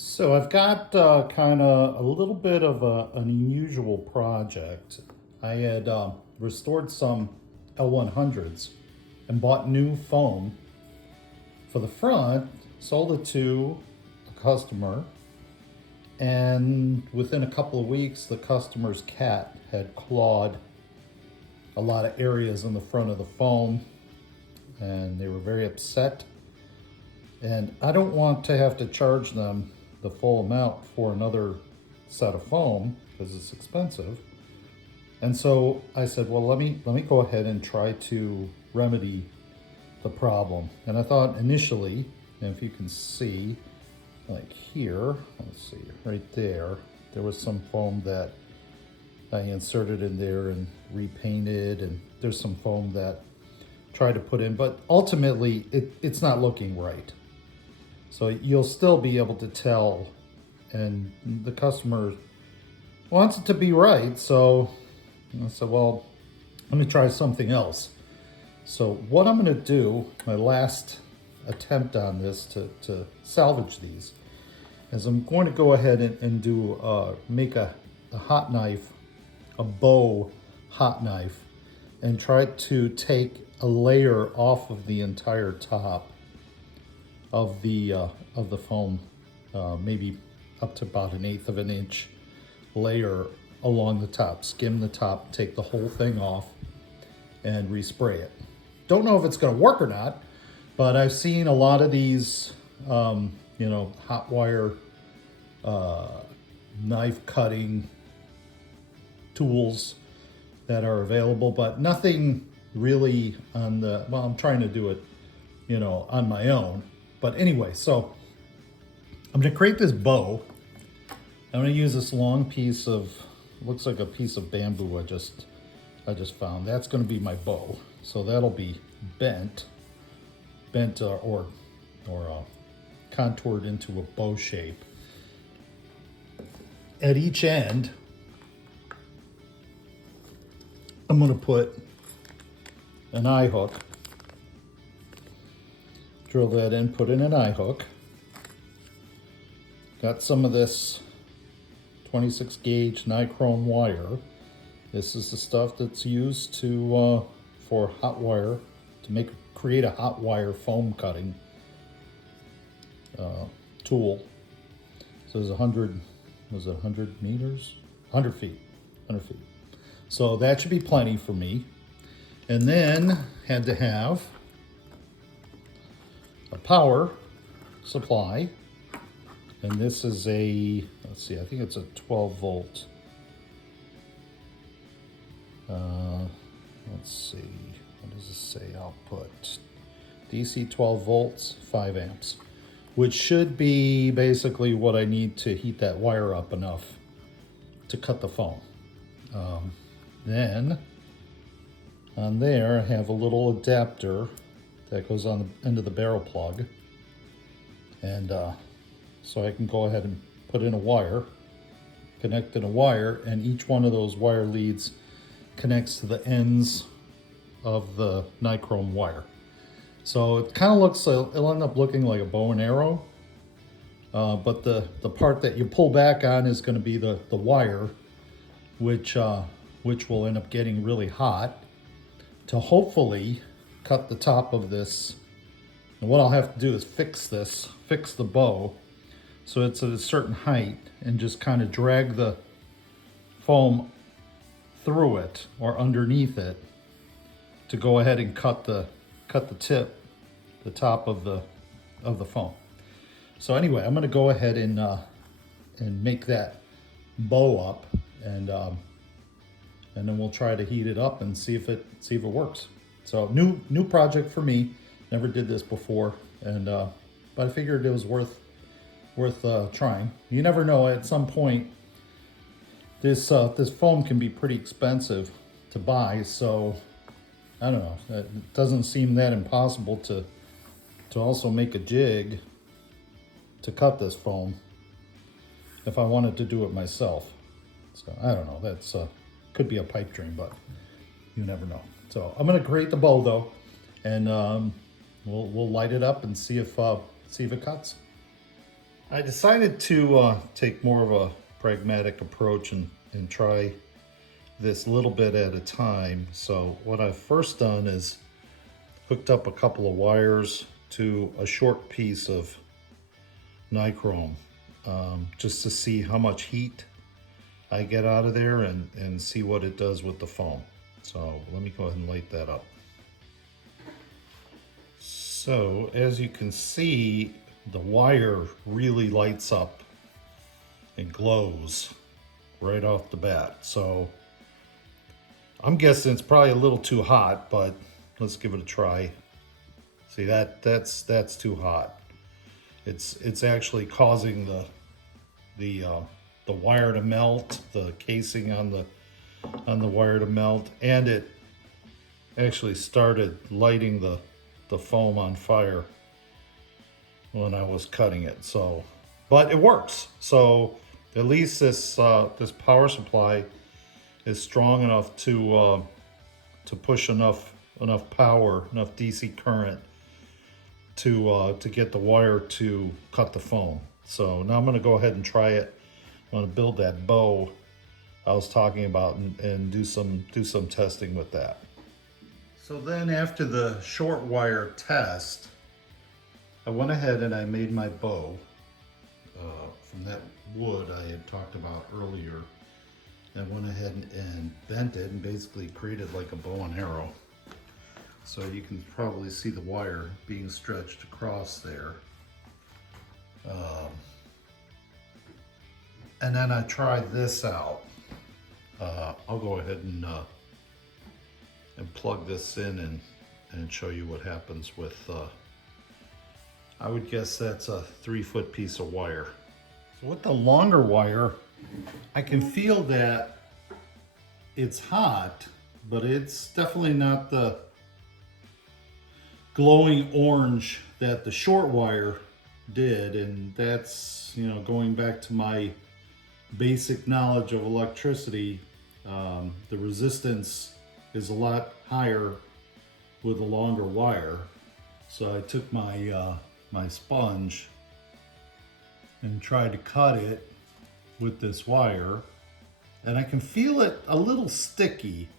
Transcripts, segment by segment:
So I've got kind of a little bit of an unusual project. I had restored some L100s and bought new foam for the front, sold it to a customer, and within a couple of weeks, the customer's cat had clawed a lot of areas in the front of the foam, and they were very upset. And I don't want to have to charge them the full amount for another set of foam because it's expensive. And so I said, well, let me go ahead and try to remedy the problem. And I thought initially, and if you can see, like here, let's see, right there, there was some foam that I inserted in there and repainted, and there's some foam that I tried to put in, but ultimately it's not looking right. So you'll still be able to tell, and the customer wants it to be right. So I said, well, let me try something else. So what I'm going to do, my last attempt on this to salvage these, is I'm going to go ahead and do make a hot knife, a bow hot knife, and try to take a layer off of the entire top of the foam, maybe up to about 1/8 of an inch layer along the top. Skim the top, take the whole thing off, and respray it. Don't know if it's going to work or not, but I've seen a lot of these, hot wire knife cutting tools that are available, but nothing really on the. Well, I'm trying to do it, on my own. But anyway, so I'm going to create this bow. I'm going to use this long piece of, looks like a piece of bamboo I just found. That's going to be my bow. So that'll be bent or contoured into a bow shape. At each end, I'm going to put an eye hook. Drill that in, put in an eye hook. Got some of this 26 gauge nichrome wire. This is the stuff that's used to for hot wire, to create a hot wire foam cutting tool. So there's 100, was it 100 meters? 100 feet, 100 feet. So that should be plenty for me. And then had to have a power supply, and this is a, let's see, I think it's a 12 volt. Let's see, what does it say output? DC 12 volts, 5 amps, which should be basically what I need to heat that wire up enough to cut the foam. Then on there I have a little adapter that goes on the end of the barrel plug, and so I can go ahead and put in a wire, connect in a wire, and each one of those wire leads connects to the ends of the nichrome wire. So it kind of looks, it'll end up looking like a bow and arrow, but the part that you pull back on is going to be the wire, which will end up getting really hot to hopefully cut the top of this. And what I'll have to do is fix the bow so it's at a certain height, and just kind of drag the foam through it or underneath it to go ahead and cut the top of the foam. So anyway, I'm going to go ahead and make that bow up, and then we'll try to heat it up and see if it works. So new project for me. Never did this before, and but I figured it was worth trying. You never know. At some point, this foam can be pretty expensive to buy. So I don't know. It doesn't seem that impossible to also make a jig to cut this foam if I wanted to do it myself. So I don't know. That's could be a pipe dream, but you never know. So I'm gonna create the bow though, and we'll light it up and see if it cuts. I decided to take more of a pragmatic approach and try this little bit at a time. So what I've first done is hooked up a couple of wires to a short piece of nichrome, just to see how much heat I get out of there and see what it does with the foam. So let me go ahead and light that up. So as you can see, the wire really lights up and glows right off the bat. So I'm guessing it's probably a little too hot, but let's give it a try. See, that's too hot. It's actually causing the wire to melt, the casing on the wire to melt, and it actually started lighting the foam on fire when I was cutting it. So, but it works. So at least this this power supply is strong enough to push enough power, enough DC current to get the wire to cut the foam. So now I'm going to go ahead and try it. I'm going to build that bow I was talking about and do some testing with that. So then after the short wire test, I went ahead and I made my bow from that wood I had talked about earlier. I went ahead and bent it and basically created like a bow and arrow. So you can probably see the wire being stretched across there. And then I tried this out. I'll go ahead and plug this in and show you what happens with, I would guess that's a 3-foot piece of wire. So with the longer wire, I can feel that it's hot, but it's definitely not the glowing orange that the short wire did. And that's, you know, going back to my basic knowledge of electricity, the resistance is a lot higher with a longer wire. So I took my my sponge and tried to cut it with this wire, and I can feel it a little sticky,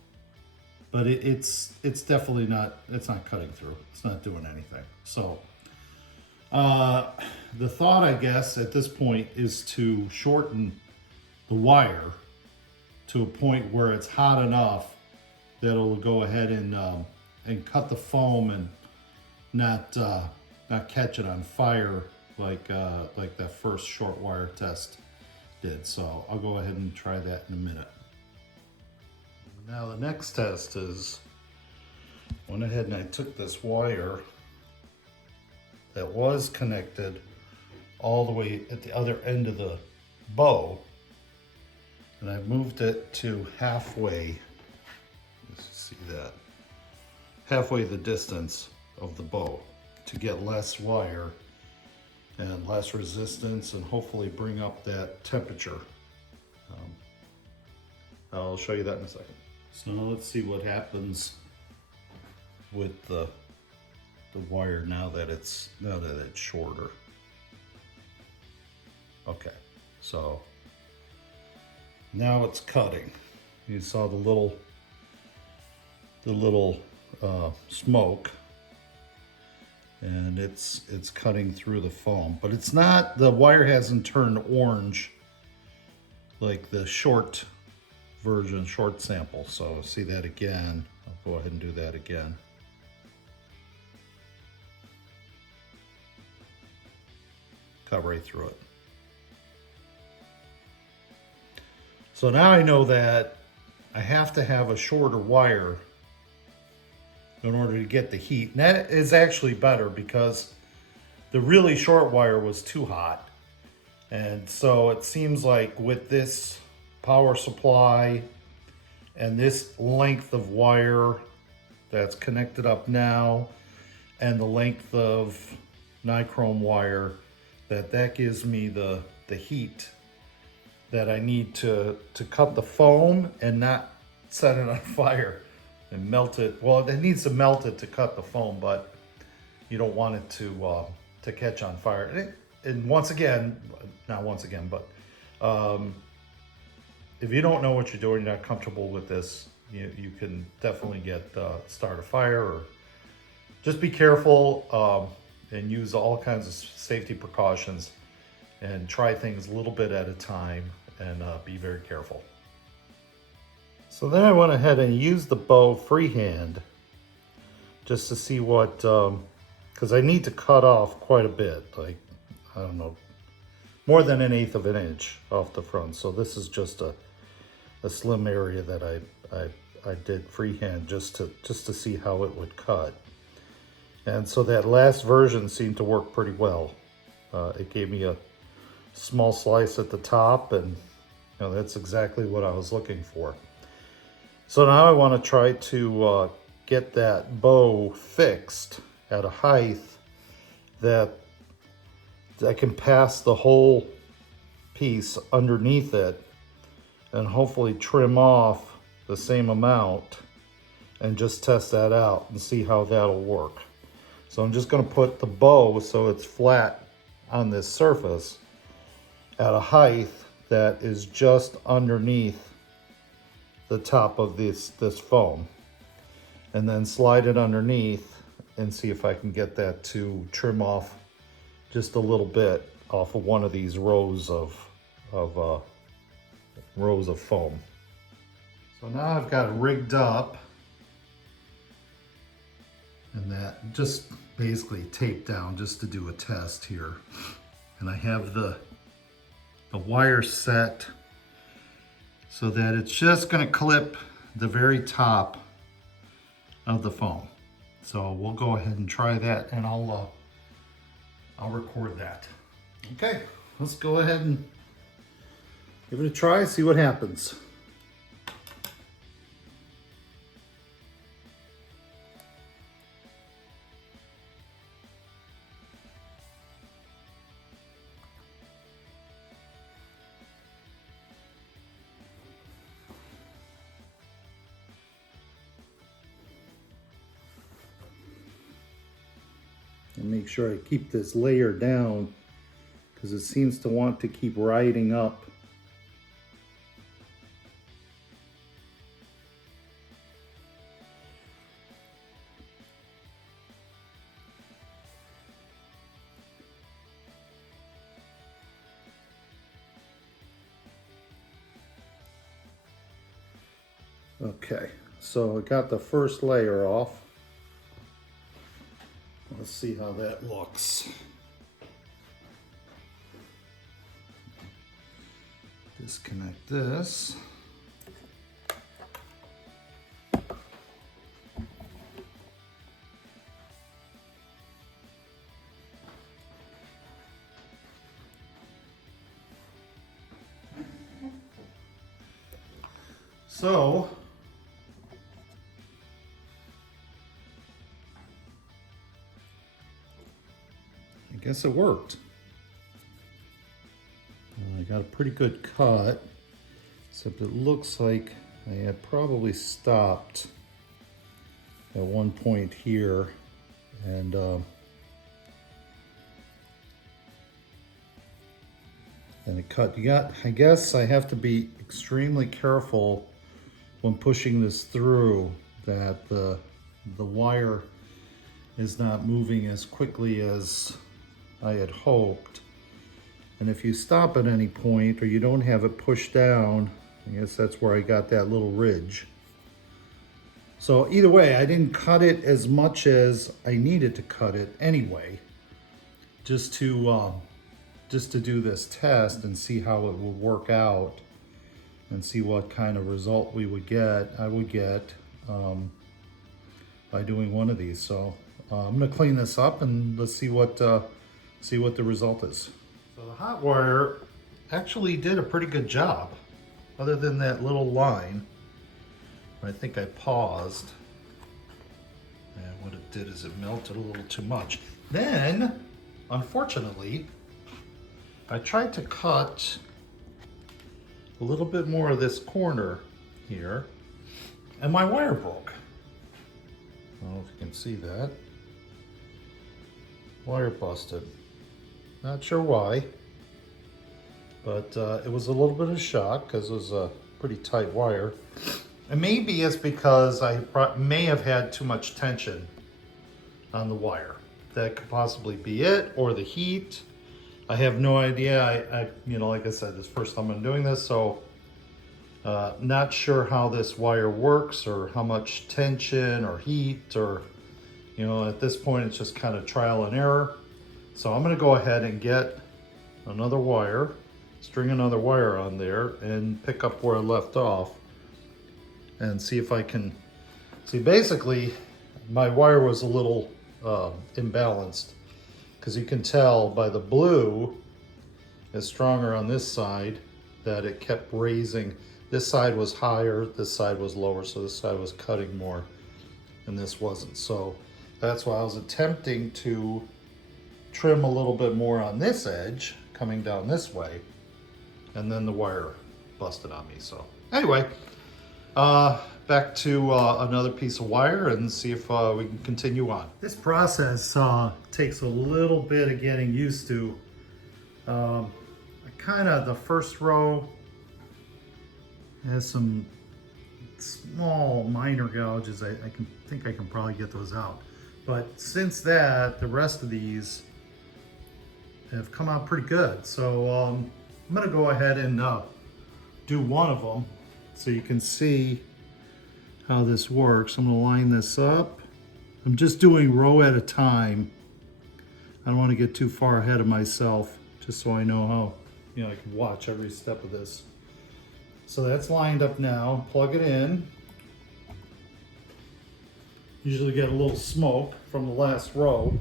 but it's definitely not, it's not cutting through. It's not doing anything. So the thought, I guess, at this point is to shorten the wire to a point where it's hot enough that it'll go ahead and cut the foam and not catch it on fire like that first short wire test did. So I'll go ahead and try that in a minute. Now the next test is, went ahead and I took this wire that was connected all the way at the other end of the bow, and I moved it to halfway. Let's see that. Halfway the distance of the bow to get less wire and less resistance, and hopefully bring up that temperature. I'll show you that in a second. So now let's see what happens with the wire now that it's shorter. Okay, so now it's cutting. You saw the little smoke, and it's cutting through the foam, but it's not, the wire hasn't turned orange like the short version, short sample. So see that again. I'll go ahead and do that again. Cut right through it. So now I know that I have to have a shorter wire in order to get the heat. And that is actually better because the really short wire was too hot. And so it seems like with this power supply and this length of wire that's connected up now and the length of nichrome wire, that gives me the heat that I need to cut the foam and not set it on fire and melt it. Well, it needs to melt it to cut the foam, but you don't want it to catch on fire. and once again, not once again, but if you don't know what you're doing, you're not comfortable with this, you can definitely start a fire, or just be careful and use all kinds of safety precautions and try things a little bit at a time and be very careful. So then I went ahead and used the bow freehand just to see what, because I need to cut off quite a bit, like, I don't know, more than 1/8 of an inch off the front. So this is just a slim area that I did freehand just to see how it would cut. And so that last version seemed to work pretty well. It gave me a small slice at the top, and that's exactly what I was looking for. So now I want to try to get that bow fixed at a height that I can pass the whole piece underneath it and hopefully trim off the same amount and just test that out and see how that'll work. So I'm just going to put the bow so it's flat on this surface at a height that is just underneath the top of this foam, and then slide it underneath and see if I can get that to trim off just a little bit off of one of these rows of foam. So now I've got it rigged up, and that just basically taped down just to do a test here. And I have the wire set so that it's just going to clip the very top of the foam. So we'll go ahead and try that, and I'll record that. Okay, let's go ahead and give it a try, see what happens. And make sure I keep this layer down because it seems to want to keep riding up. Okay, so I got the first layer off. Let's see how that looks. Disconnect this. So, I guess it worked. I got a pretty good cut, except it looks like I had probably stopped at one point here, and it cut. I guess I have to be extremely careful when pushing this through that the wire is not moving as quickly as I had hoped. And if you stop at any point or you don't have it pushed down, I guess that's where I got that little ridge. So either way, I didn't cut it as much as I needed to cut it anyway, just to do this test and see how it would work out and see what kind of result I would get by doing one of these. So I'm gonna clean this up and let's see what the result is. So the hot wire actually did a pretty good job, other than that little line. I think I paused, and what it did is it melted a little too much. Then, unfortunately, I tried to cut a little bit more of this corner here, and my wire broke. I don't know if you can see that. Wire busted. Not sure why, but it was a little bit of shock because it was a pretty tight wire. And maybe it's because I may have had too much tension on the wire. That could possibly be it, or the heat. I have no idea. I like I said, this is the first time I'm doing this, so not sure how this wire works or how much tension or heat, or at this point it's just kind of trial and error. So I'm going to go ahead and get another wire, string another wire on there, and pick up where I left off and see if I can see. Basically, my wire was a little imbalanced, because you can tell by the blue is stronger on this side, that it kept raising. This side was higher, this side was lower, so this side was cutting more and this wasn't. So that's why I was attempting to trim a little bit more on this edge coming down this way, and then the wire busted on me. So anyway, back to another piece of wire and see if we can continue on. This process takes a little bit of getting used to. The first row has some small minor gouges. I think I can probably get those out. But since that, the rest of these have come out pretty good. So I'm gonna go ahead and do one of them so you can see how this works. I'm gonna line this up. I'm just doing row at a time. I don't want to get too far ahead of myself, just so I know how, I can watch every step of this. So that's lined up now. Plug it in. Usually get a little smoke from the last row.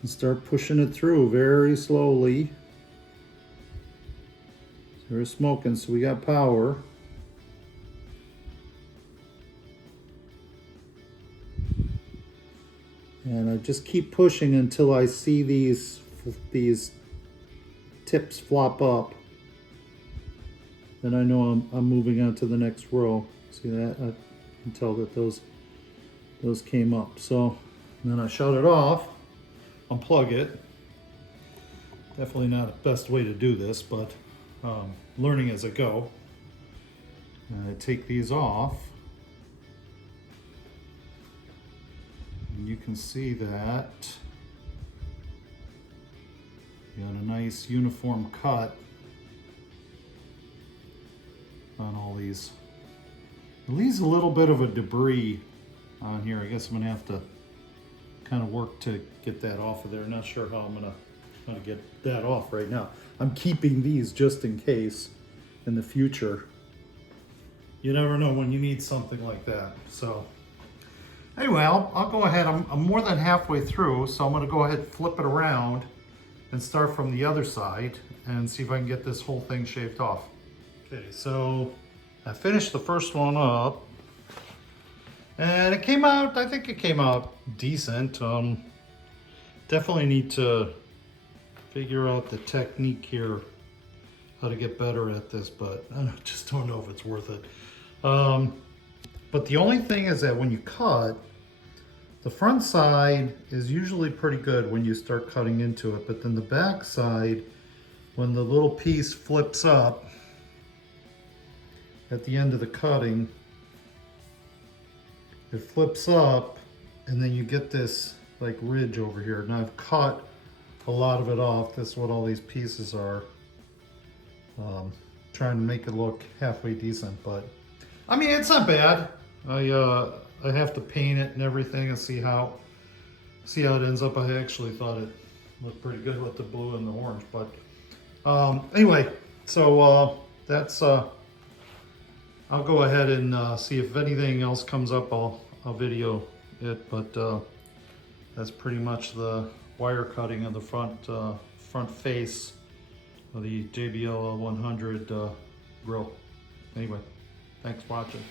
And start pushing it through very slowly. So we're smoking, so we got power. And I just keep pushing until I see these tips flop up. Then I know I'm moving on to the next row. See that? I can tell that those came up. So then I shut it off, unplug it. Definitely not the best way to do this, but learning as I go. And I take these off. And you can see that you got a nice uniform cut on all these. It leaves a little bit of a debris on here. I guess I'm gonna have to kind of work to get that off of there. Not sure how I'm gonna get that off right now. I'm keeping these just in case in the future. You never know when you need something like that. So anyway, I'll go ahead. I'm more than halfway through, so I'm gonna go ahead and flip it around and start from the other side and see if I can get this whole thing shaved off. Okay, so I finished the first one up and it came out, I think it came out decent. Definitely need to figure out the technique here, how to get better at this, but I just don't know if it's worth it. But the only thing is that when you cut, the front side is usually pretty good when you start cutting into it, but then the back side, when the little piece flips up at the end of the cutting, it flips up and then you get this like ridge over here. Now I've cut a lot of it off. That's what all these pieces are. Trying to make it look halfway decent, but I mean, it's not bad. I have to paint it and everything and see how it ends up. I actually thought it looked pretty good with the blue and the orange, but anyway, so that's I'll go ahead and see if anything else comes up. I'll video it, but that's pretty much the wire cutting of the front face of the JBL L100 grill. Anyway, thanks for watching.